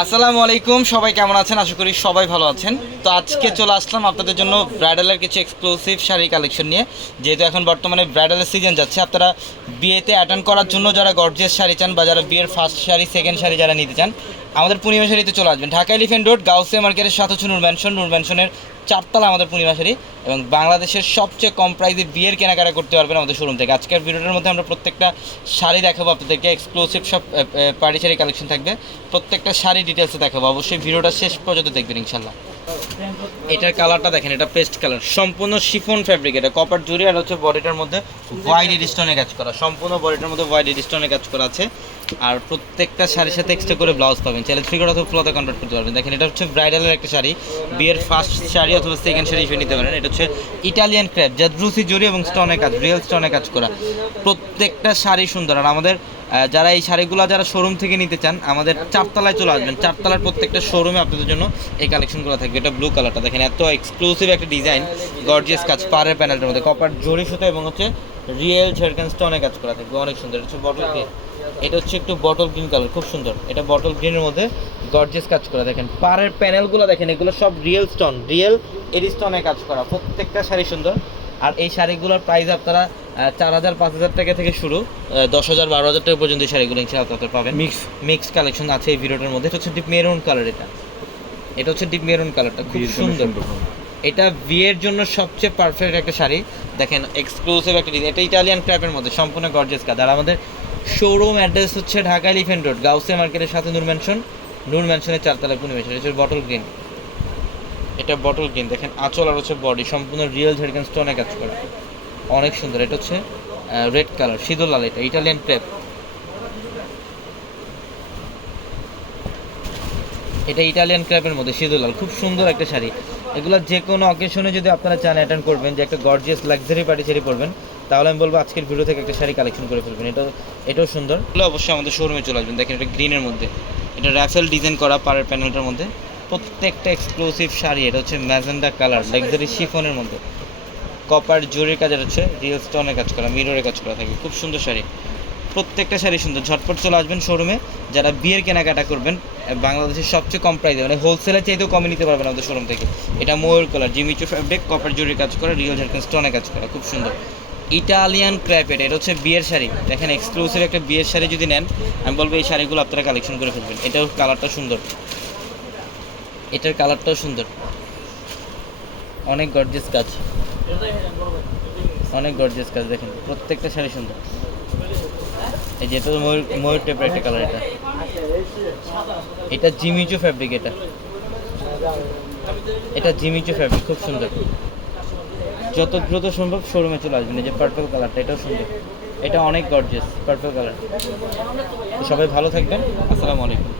আসসালামু আলাইকুম, সবাই কেমন আছেন? আশা করি সবাই ভালো আছেন। তো আজকে চলে আসলাম আপনাদের জন্য ব্রাইডালের কিছু এক্সক্লুসিভ শাড়ি কালেকশন নিয়ে। যেহেতু এখন বর্তমানে ব্রাইডালের সিজন যাচ্ছে, আপনারা বিয়েতে অ্যাটেন্ড করার জন্য যারা গর্জিয়াস শাড়ি চান বা যারা বিয়ের ফার্স্ট শাড়ি সেকেন্ড শাড়ি যারা নিতে চান আমাদের পূর্ণিমা শাড়িতে চলে আসবেন। ঢাকা এলিফেন্ট রোড গাউসিয়া মার্কেটের সাথে হচ্ছে নূর ম্যানশন নূর ম্যানশনের চারতলা আমাদের পূর্ণিমা শাড়ি এবং বাংলাদেশের সবচেয়ে কম প্রাইসে বিয়ের কেনাকাটা করতে পারবেন আমাদের শোরুম থেকে। আজকের ভিডিওটার মধ্যে আমরা প্রত্যেকটা শাড়ি দেখাবো আপনাদেরকে এক্সক্লুসিভ সব পার্টি শাড়ি কালেকশন থাকবে। প্রত্যেকটা শাড়ি ডিটেলসে দেখাবো। অবশ্যই ভিডিওটা শেষ পর্যন্ত দেখবেন ইনশাল্লাহ এটার কালারটা দেখেন এটা পেস্ট কালার সম্পূর্ণ শিফন ফ্যাব্রিক এটা কপার জুড়ি আর হচ্ছে বডিটার মধ্যে হোয়াইট এডিস্টোনে কাজ করা। সম্পূর্ণ বডিটার মধ্যে হোয়াইট এডিস্টোনে কাজ করা আছে। আর প্রত্যেকটা শাড়ির সাথে এক্সট্রা করে ব্লাউজ পাবেন। চাইলে থ্রি অথবা ফ্লোতে কনভার্ট করতে পারবেন। দেখেন, এটা হচ্ছে ব্রাইডালের একটা শাড়ি। বিয়ের ফার্স্ট শাড়ি অথবা সেকেন্ড শাড়ি হিসেবে নিতে পারেন। এটা হচ্ছে ইটালিয়ান ক্র্যাপ যা রুসি জুড়ি এবং স্টোনে কাজ রিয়েল স্টোনে কাজ করা। প্রত্যেকটা শাড়ি সুন্দর। আর আমাদের যারা এই শাড়িগুলো যারা শোরুম থেকে নিতে চান, আমাদের চারতলায় চলে আসবেন। চারতলার প্রত্যেকটা শোরুমে আপনাদের জন্য এই কালেকশনগুলো থাকবে। এটা ব্লু কালারটা দেখেন, এত এক্সক্লুসিভ একটা ডিজাইন গর্জিয়াস কাজ, পাড়ের প্যানেলটার মধ্যে। কপার জরি সুতো এবং হচ্ছে রিয়েল ঝাড়খান স্টোনে কাজ করা থাকবে? অনেক সুন্দর। এটা হচ্ছে বটল গ্রিন এটা হচ্ছে একটু বটল গ্রিন কালার খুব সুন্দর। এটা বটল গ্রিনের মধ্যে গর্জিয়াস কাজ করা। দেখেন পাড়ের প্যানেলগুলো দেখেন এগুলো সব রিয়েল স্টোন রিয়েল এডি স্টোনে কাজ করা। প্রত্যেকটা শাড়ি সুন্দর। আর এই শাড়িগুলোর প্রাইস আপনারা চার হাজার পাঁচ হাজার টাকা থেকে শুরু দশ হাজার বারো হাজার টাকা পর্যন্ত এই শাড়িগুলো ইনশাআল্লাহ আপনারা পাবেন। মিক্স মিক্স কালেকশন আছে এই ভিডিওটার মধ্যে। এটা হচ্ছে ডিপ মেরুন কালার এটা। এটা হচ্ছে ডিপ মেরুন কালারটা খুব সুন্দর। এটা বিয়ের জন্য সবচেয়ে পারফেক্ট একটা শাড়ি। দেখেন এক্সক্লুসিভ একটা ডিজাইন এটা ইটালিয়ান ক্র্যাপের মধ্যে, সম্পূর্ণ গর্জেস কাজ আর আমাদের শোরুম অ্যাড্রেস হচ্ছে ঢাকা এলিফেন্ট রোড গাউসে মার্কেটের সাথে নূর ম্যানশন নূর ম্যানশনের চারতলা পূর্ণিমেশ এটা হচ্ছে বটল গ্রিন এটা বটল গ্রিন দেখেন, আঁচল আর হচ্ছে বডি সম্পূর্ণ রিয়েল ঝেড়গান স্টোনে কাজ করা। অনেক সুন্দর, এটা হচ্ছে রেড কালার সিঁদুর লাল এটা ইটালিয়ান ক্রেপ এটা ইটালিয়ান ক্র্যাপের মধ্যে, সিঁদুর লাল, খুব সুন্দর একটা শাড়ি। এগুলো যে কোনো অকেশনে যদি আপনারা চান অ্যাটেন্ড করবেন, যে একটা গর্জিয়াস লাক্সারি পার্টি শাড়ি পরবেন, তাহলে আমি বলব আজকের ভিডিও থেকে একটা শাড়ি কালেকশন করে ফেলবেন। এটা, এটাও সুন্দর। এগুলো অবশ্যই আমাদের শোরুমে চলে আসবেন। দেখেন এটা গ্রিনের মধ্যে। এটা র্যাফেল ডিজাইন করা পাড়ের প্যানেলটার মধ্যে। প্রত্যেকটা এক্সক্লুসিভ শাড়ি, এটা হচ্ছে ম্যাজেন্ডা কালার লাক্সারি শিফনের মধ্যে। কপার জরির কাজের হচ্ছে রিয়েল স্টোনের কাজ করা মিররের কাজ করা থাকে। খুব সুন্দর শাড়ি। প্রত্যেকটা শাড়ি সুন্দর। ঝটপট চলে আসবেন শোরুমে যারা বিয়ের কেনাকাটা করবেন বাংলাদেশের সবচেয়ে কম প্রাইসে মানে হোলসেলের চাইতেও কমে নিতে পারবেন আমাদের শোরুম থেকে। এটা ময়ূর colour Jimmy Choo fabric copper জরির কাজ করা রিয়েল ঝাড়খান স্টোনে কাজ করা, খুব সুন্দর। ইটালিয়ান ক্র্যাপেট এটা হচ্ছে বিয়ের শাড়ি। দেখেন এক্সক্লুসিভ একটা বিয়ের শাড়ি যদি নেন, আমি বলব এই শাড়িগুলো আপনারা কালেকশন করে ফেলবেন। এটার কালারটা সুন্দর। এটার কালারটাও সুন্দর। অনেক গর্জিয়াস কাজ। অনেক গর্জিয়াস কাজ, দেখেন, প্রত্যেকটা শাড়ি সুন্দর। এই যে এটা ময়ূর ময়ূর টাইপের একটা কালার এটা। এটা জিমিচু ফ্যাব্রিক এটা। এটা জিমিচু ফ্যাব্রিক খুব সুন্দর। যত দ্রুত সম্ভব শোরুমে চলে আসবেন। এই যে পার্পল কালারটা এটাও সুন্দর। এটা অনেক গর্জিয়াস পার্পল কালার সবাই ভালো থাকবেন। আসসালামু আলাইকুম।